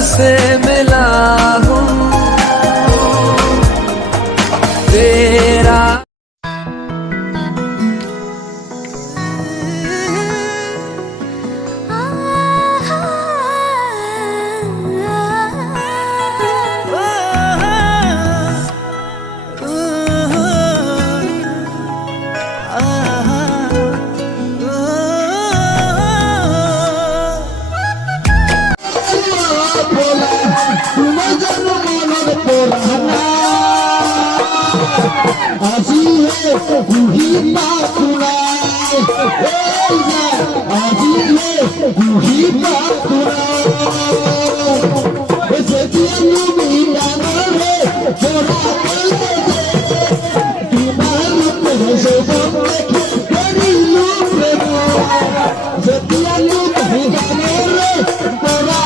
से मिला हूँ तेरा। আজি হে কুহি পাকুৰাই আজি হে কুহি পাকুৰাই যেতিয়া লুবিয়ানৰে জৰা তোমাৰ জীৱন দেখি কৰিলো প্ৰেম যেতিয়া লুবিয়ানৰে জৰা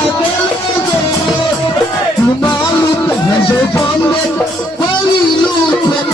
তোমাৰ জীৱন দেখি কৰিলো প্ৰেম।